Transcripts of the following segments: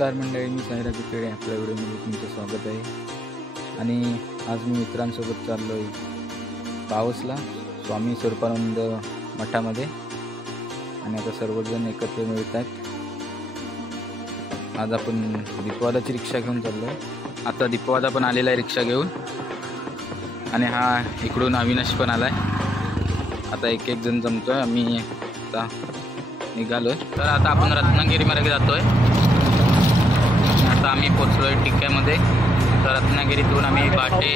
नमस्कार मंडळी, मी साईराज उकेडे. आपल्या व्हिडिओमध्ये तुमचं स्वागत आहे. आणि आज मी मित्रांसोबत चाललो आहे पावसला स्वामी स्वरूपानंद मठामध्ये. आणि आता सर्वजण एकत्र मिळतात. आज आपण दीपवादाची रिक्षा घेऊन चाललो आहे. आता दीपवादा पण आलेला आहे रिक्षा घेऊन, आणि हा इकडून अविनाश पण आला आहे. आता एक एक जण जमतोय. आम्ही आता निघालोय. तर आता आपण रत्नागिरीमध्ये जातोय. आता आम्ही पोचलोय टिक्क्यामध्ये. तर रत्नागिरीतून आम्ही बाटे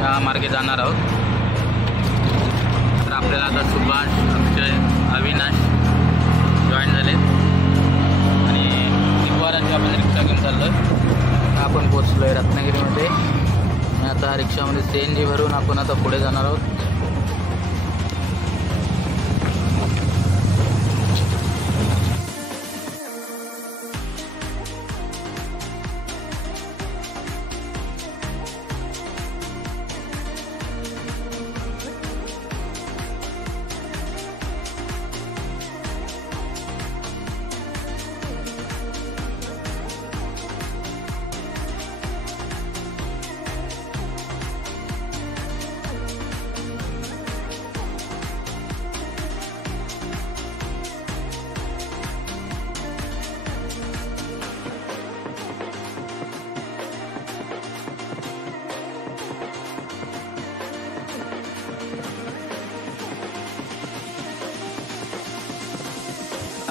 या मार्गे जाणार आहोत. तर आपल्याला आता सुभाष, अक्षय, अविनाश जॉईन झाले आणि दीपवादाची आपण रिक्षा घेऊन चाललोय. आपण पोचलोय रत्नागिरीमध्ये. आणि आता रिक्षामध्ये CNG भरून आपण आता पुढे जाणार आहोत.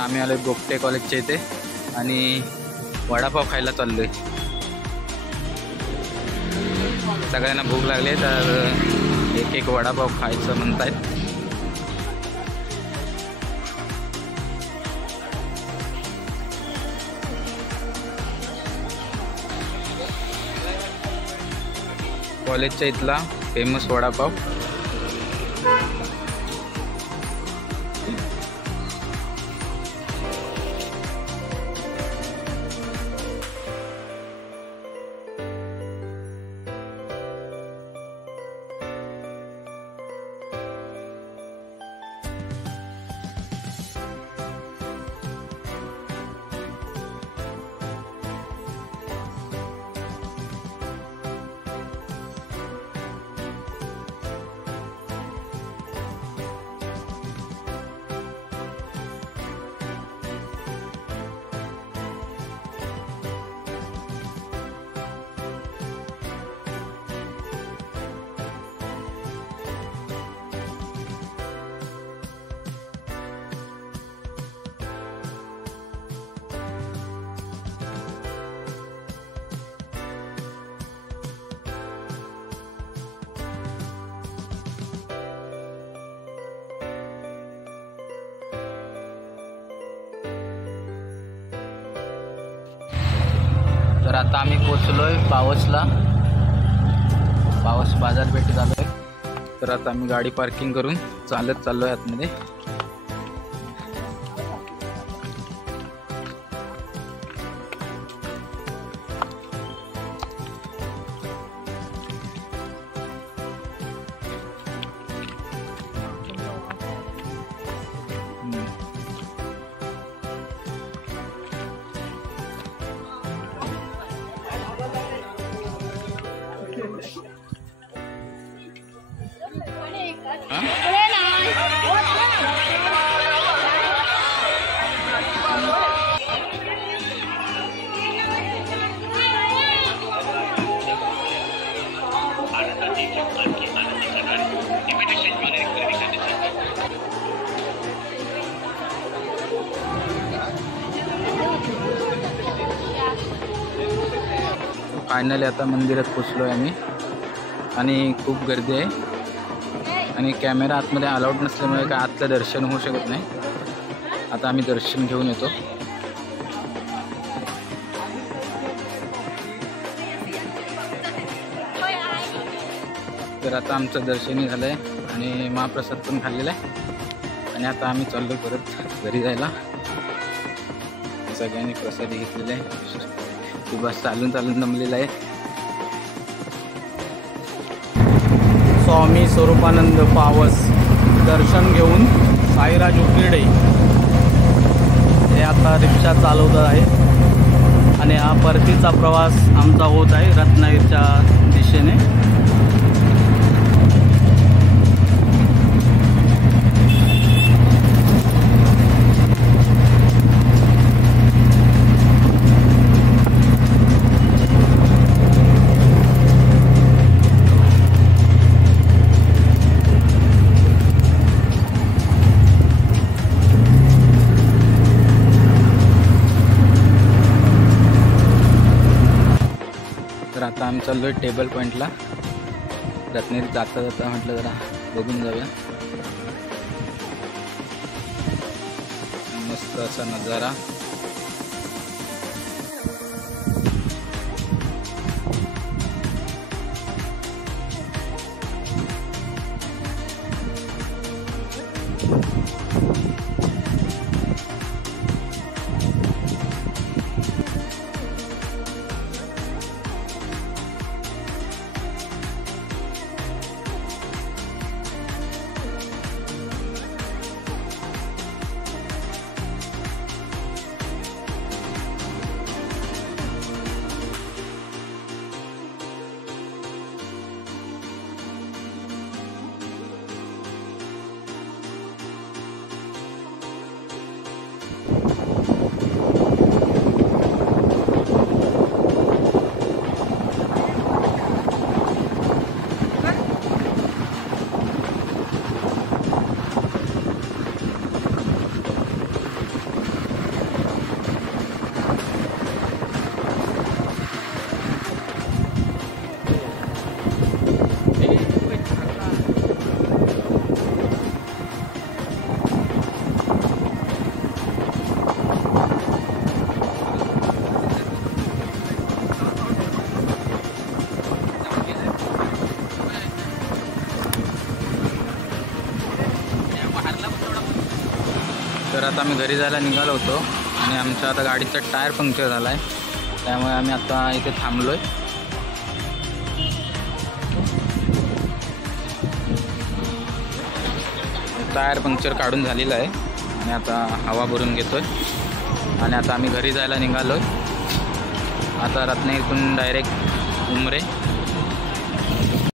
आम्ही आलोय गोपटे कॉलेजच्या इथे आणि वडापाव खायला चाललोय. सगळ्यांना भूक लागली, तर एक एक वडापाव खायचं म्हणतायत. कॉलेजच्या इथला फेमस वडापाव. तर आता आम्ही पोचलोय पावसला. पावस बाजारपेठेत आलोय. तर आता आम्ही गाडी पार्किंग करून चालत चाललोय आतमध्ये. फायनली आता मंदिरात पोचलो आहे आम्ही. आणि खूप गर्दी आहे आणि कॅमेरा आतमध्ये अलाउड नसल्यामुळे काय आतलं दर्शन होऊ शकत नाही. आता आम्ही दर्शन घेऊन येतो. तर आता आमचं दर्शनही झालं आहे आणि महाप्रसाद पण खाल्लेला आहे. आणि आता आम्ही चाललो परत घरी जायला. सगळ्यांनी प्रसादी घेतलेला आहे. बस चालून चालून जमलेला आहे. स्वामी स्वरूपानंद पावस दर्शन घेऊन साईराज उकेडे हे आता आता रिक्षा चालवत आहे आणि हा परतीचा प्रवास आमचा होत आहे रत्नागिरीच्या दिशेने. तर आता आम्ही चाललो आहे टेबल पॉईंटला. रत्नागिरी जाता जाता म्हटलं जरा बघून जाऊया. मस्त असा नजारा. तर आता आम्ही घरी जायला निघालो होतो आणि आमच्या आता गाडीचा टायर पंक्चर झाला आहे, त्यामुळे आम्ही आता इथे थांबलो आहे. टायर पंक्चर काढून झालेला आहे आणि आता हवा भरून घेतो आहे आणि आता आम्ही घरी जायला निघालो आहे. आता रत्नागिरीतून डायरेक्ट उमरे